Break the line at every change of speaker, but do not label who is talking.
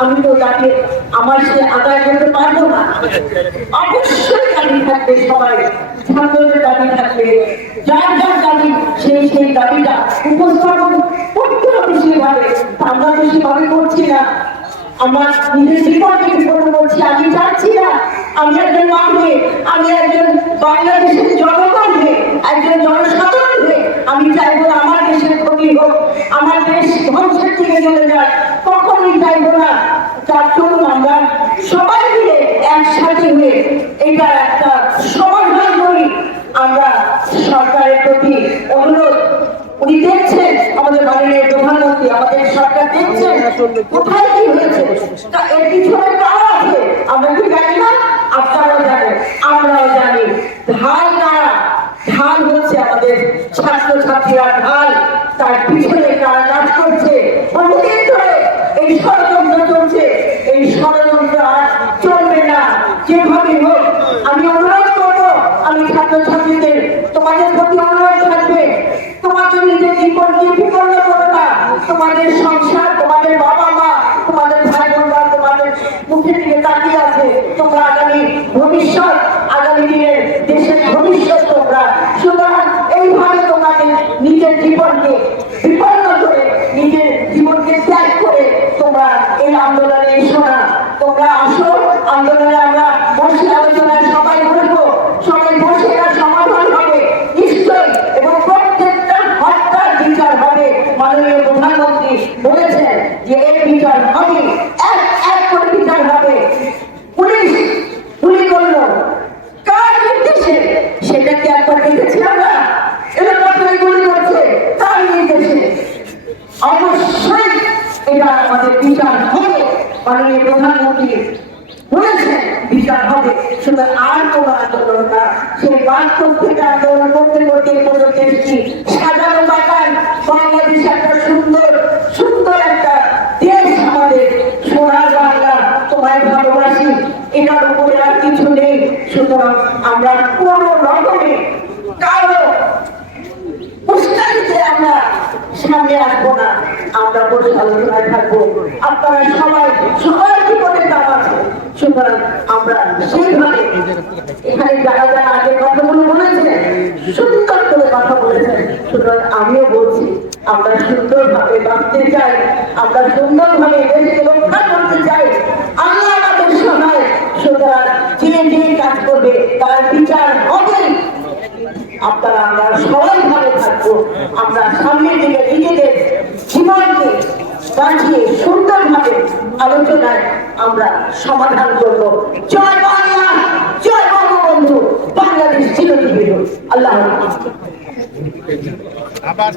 আমি তো তাকে আমার আদায় করতে পারব না অবশ্যই দাবি থাকবে সবাই দাবি থাকবে যার যার দাবি সেই সেই দাবিটা উপস্থাপন আমরা তো সেভাবে করছি না আমার নিজের জীবনকে বিপন্ন করছি আমি আমি একজন মা হয়ে আমি একজন বাংলাদেশের জনগণ হয়ে, একজন জনসাধারণ হয়ে আমি চাইব আমার দেশের ক্ষতি হোক, আমার দেশ ধ্বংসের দিকে চলে যায় কখনোই চাইব না। যার চলুন আমরা সবাই মিলে একসাথে হয়ে এটা একটা সমাধান করি। আমরা সরকারের প্রতি অনুরোধ। উনি দেখছেন আমাদের মাননীয় প্রধানমন্ত্রী, আমাদের সরকার দেখছেন কোথায় কি হয়েছে, তা এর পিছনে কারা আছে, আমরা কি জানি না আপনারাও জানেন আমরাও জানি ঢাল কারা ঢাল হচ্ছে আমাদের ছাত্র ঢাল তার পিছনে কারা কাজ করছে? বহুদিন ধরে এই ষড়যন্ত্র চলছে। এই ষড়যন্ত্র আর চলবে না। যেভাবে হোক, আমি অনুরোধ করব, আমি ছাত্র ছাত্রীদের তোমাদের প্রতি অনুরোধ থাকবে। তোমাদের নিজের জীবনকে বিপন্ন করো না তোমাদের সংসার, তোমাদের বাবা মা তোমাদের ভাই বোনরা তোমাদের মুখের দিকে তাকিয়ে আছে, তোমরা আগামী ভবিষ্যৎ আগামী দিনের দেশের ভবিষ্যৎ তোমরা সুতরাং এইভাবে তোমাদের নিজের জীবনকে আন্দোলনে আমরা বসে আলোচনায় সবাই বলব সবাই বসে সমাধান হবে, নিশ্চয়ই। এবং প্রত্যেকটা হত্যার বিচার হবে। মাননীয় প্রধানমন্ত্রী বলেছেন যে এর বিচার হবে। এক এক করে বিচার হবে পুলিশ গুলি করল কার নির্দেশে সেটা কি একবার দেখেছি আমরা এরা কথাই গুলি করছে তার নির্দেশে অবশ্যই এটা আমাদের বিচার হবে। মাননীয় প্রধানমন্ত্রী বলেছেন বিচার হবে। শুধু আর কোনো আন্দোলন না, সেই বাস্তব থেকে আন্দোলন করতে করতে পর্যন্ত এসেছি। সাজানো বাগান, বাংলাদেশ একটা সুন্দর সুন্দর একটা দেশ আমাদের। সোনার বাংলা, তোমায় ভালোবাসি। এটার উপরে আর কিছু নেই। সুতরাং আমরা কোনো রকমে কারও উস্কানিতে আমরা সামনে আসব না আমরা বসে আলোচনায় থাকব। আপনারা সবাই সবার জীবনের দাম আছে। সুতরাং আমরা সেইভাবে এখানে যারা যারা আগে কথাগুলো বলেছেন সুন্দর করে কথা বলেছেন, সুতরাং আমিও বলছি, আমরা সুন্দরভাবে বাঁচতে চাই, আমরা সুন্দরভাবে দেশকে রক্ষা করতে চাই। আল্লাহ আমাদের সহায় সুতরাং যে যে কাজ করবে, তার বিচার হবে। আপনারা আমরা সবাই ভালো থাকব। আমরা সামনের দিকে নিজেদের জীবনকে বাঁচিয়ে সুন্দরভাবে আলোচনায় আমরা সমাধান করব। জয় বাংলা, জয় বঙ্গবন্ধু, বাংলাদেশ চিরদিন আল্লাহ
আবার